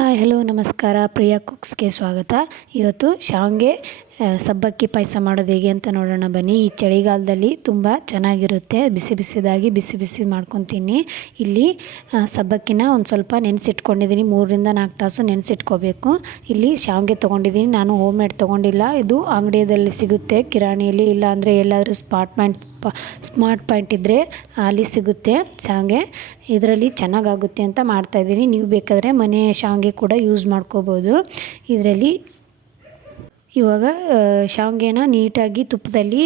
Hi, hello, ನಮಸ್ಕಾರ. ಪ್ರಿಯಾ ಕುಕ್ಸ್ಗೆ ಸ್ವಾಗತ. ಇವತ್ತು ಶಾವಿಗೆ ಸಬ್ಬಕ್ಕಿ ಪಾಯಸ ಮಾಡೋದು ಹೇಗೆ ಅಂತ ನೋಡೋಣ ಬನ್ನಿ. ಈ ಚಳಿಗಾಲದಲ್ಲಿ ತುಂಬ ಚೆನ್ನಾಗಿರುತ್ತೆ. ಬಿಸಿ ಬಿಸಿದಾಗಿ ಬಿಸಿ ಬಿಸಿ ಮಾಡ್ಕೊತೀನಿ. ಇಲ್ಲಿ ಸಬ್ಬಕ್ಕಿನ ಒಂದು ಸ್ವಲ್ಪ ನೆನೆಸಿಟ್ಕೊಂಡಿದ್ದೀನಿ. ಮೂರರಿಂದ ನಾಲ್ಕು ತಾಸು ನೆನೆಸಿಟ್ಕೋಬೇಕು. ಇಲ್ಲಿ ಶಾವಿಗೆ ತೊಗೊಂಡಿದ್ದೀನಿ. ನಾನು ಹೋಮ್ ಮೇಡ್ ತೊಗೊಂಡಿಲ್ಲ. ಇದು ಅಂಗಡಿಯಲ್ಲಿ ಸಿಗುತ್ತೆ. ಕಿರಾಣಿಯಲ್ಲಿ ಇಲ್ಲ ಅಂದರೆ ಎಲ್ಲಾದರೂ ಸ್ಪಾಟ್ ಪಾಯಿಂಟ್ ಪ ಸ್ಮಾರ್ಟ್ ಪಾಯಿಂಟ್ ಇದ್ದರೆ ಅಲ್ಲಿ ಸಿಗುತ್ತೆ ಶಾವಿಗೆ ಇದರಲ್ಲಿ ಚೆನ್ನಾಗಾಗುತ್ತೆ ಅಂತ ಮಾಡ್ತಾಯಿದ್ದೀನಿ ನೀವು ಬೇಕಾದರೆ ಮನೆ ಶಾವಿಗೆ ಕೂಡ ಯೂಸ್ ಮಾಡ್ಕೋಬೋದು. ಇದರಲ್ಲಿ ಇವಾಗ ಶಾವಿಗೆನ ನೀಟಾಗಿ ತುಪ್ಪದಲ್ಲಿ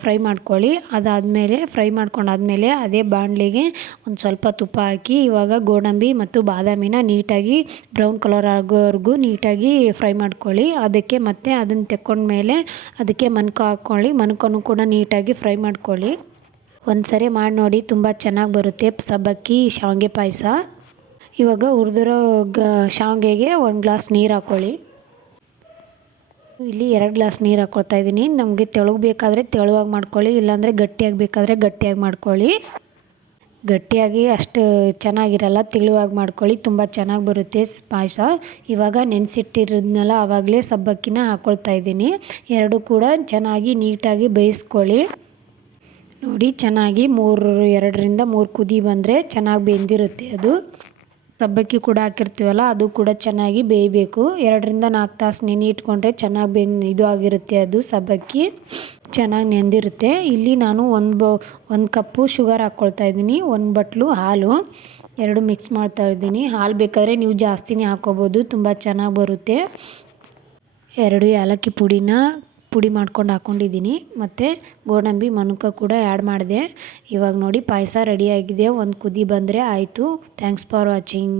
ಫ್ರೈ ಮಾಡ್ಕೊಳ್ಳಿ. ಅದಾದಮೇಲೆ, ಫ್ರೈ ಮಾಡ್ಕೊಂಡಾದಮೇಲೆ ಅದೇ ಬಾಣಲಿಗೆ ಒಂದು ಸ್ವಲ್ಪ ತುಪ್ಪ ಹಾಕಿ, ಇವಾಗ ಗೋಡಂಬಿ ಮತ್ತು ಬಾದಾಮಿನ ನೀಟಾಗಿ, ಬ್ರೌನ್ ಕಲರ್ ಆಗೋವರೆಗೂ ನೀಟಾಗಿ ಫ್ರೈ ಮಾಡ್ಕೊಳ್ಳಿ. ಅದಕ್ಕೆ ಮತ್ತೆ ಅದನ್ನು ತೆಕ್ಕೊಂಡ್ಮೇಲೆ ಅದಕ್ಕೆ ಮನ್ಕ ಹಾಕ್ಕೊಳ್ಳಿ. ಮನ್ಕನ್ನು ಕೂಡ ನೀಟಾಗಿ ಫ್ರೈ ಮಾಡ್ಕೊಳ್ಳಿ. ಒಂದು ಸರಿ ಮಾಡಿ ನೋಡಿ, ತುಂಬ ಚೆನ್ನಾಗಿ ಬರುತ್ತೆ ಸಬ್ಬಕ್ಕಿ, ಶಾವಿಗೆ ಪಾಯಸ. ಇವಾಗ ಹುರಿದಿರೋ ಗ, ಶಾವಿಗೆಗೆ ಒಂದು ಗ್ಲಾಸ್ ನೀರು ಹಾಕ್ಕೊಳ್ಳಿ ಇಲ್ಲಿ ಎರಡು ಗ್ಲಾಸ್ ನೀರು ಹಾಕ್ಕೊಳ್ತಾ ಇದ್ದೀನಿ ನಮಗೆ ತೆಳುಗೆ ಬೇಕಾದರೆ ತೆಳುವಾಗಿ ಮಾಡ್ಕೊಳ್ಳಿ, ಇಲ್ಲಾಂದರೆ ಗಟ್ಟಿಯಾಗಿ ಬೇಕಾದರೆ ಗಟ್ಟಿಯಾಗಿ ಮಾಡ್ಕೊಳ್ಳಿ. ಗಟ್ಟಿಯಾಗಿ ಅಷ್ಟು ಚೆನ್ನಾಗಿರಲ್ಲ, ತೆಳುವಾಗಿ ಮಾಡ್ಕೊಳ್ಳಿ, ತುಂಬ ಚೆನ್ನಾಗಿ ಬರುತ್ತೆ ಪಾಯಸ. ಇವಾಗ ನೆನೆಸಿಟ್ಟಿರೋದ್ನೆಲ್ಲ ಆವಾಗಲೇ ಸಬ್ಬಕ್ಕಿನ ಹಾಕ್ಕೊಳ್ತಾ ಇದ್ದೀನಿ ಎರಡು ಕೂಡ ಚೆನ್ನಾಗಿ ನೀಟಾಗಿ ಬೇಯಿಸ್ಕೊಳ್ಳಿ. ನೋಡಿ, ಚೆನ್ನಾಗಿ ಮೂರು, ಎರಡರಿಂದ ಮೂರು ಕುದಿ ಬಂದರೆ ಚೆನ್ನಾಗಿ ಬೆಂದಿರುತ್ತೆ ಅದು. ಸಬ್ಬಕ್ಕಿ ಕೂಡ ಹಾಕಿರ್ತೀವಲ್ಲ, ಅದು ಕೂಡ ಚೆನ್ನಾಗಿ ಬೇಯಬೇಕು. ಎರಡರಿಂದ ನಾಲ್ಕು ತಾಸು ನೆನೆ ಇಟ್ಕೊಂಡ್ರೆ ಚೆನ್ನಾಗಿ ಬೆಂದು ಇದು ಆಗಿರುತ್ತೆ ಅದು ಸಬ್ಬಕ್ಕಿ. ಚೆನ್ನಾಗಿ ನೆಂದಿರುತ್ತೆ. ಇಲ್ಲಿ ನಾನು ಒಂದು ಬ, ಒಂದು ಕಪ್ಪು ಶುಗರ್ ಹಾಕ್ಕೊಳ್ತಾ ಇದ್ದೀನಿ, ಒಂದು ಬಟ್ಲು ಹಾಲು. ಎರಡು ಮಿಕ್ಸ್ ಮಾಡ್ತಾ ಇದ್ದೀನಿ. ಹಾಲು ಬೇಕಾದರೆ ನೀವು ಜಾಸ್ತಿನೇ ಹಾಕ್ಕೋಬೋದು ತುಂಬ ಚೆನ್ನಾಗಿ ಬರುತ್ತೆ. ಎರಡು ಏಲಕ್ಕಿ ಪುಡಿನ ಪುಡಿ ಮಾಡ್ಕೊಂಡು ಹಾಕ್ಕೊಂಡಿದ್ದೀನಿ ಮತ್ತು ಗೋಡಂಬಿ, ಮನುಕ ಕೂಡ ಆ್ಯಡ್ ಮಾಡಿದೆ. ಇವಾಗ ನೋಡಿ ಪಾಯಸ ರೆಡಿಯಾಗಿದೆ ಒಂದು ಕುದಿ ಬಂದರೆ ಆಯಿತು. Thanks for watching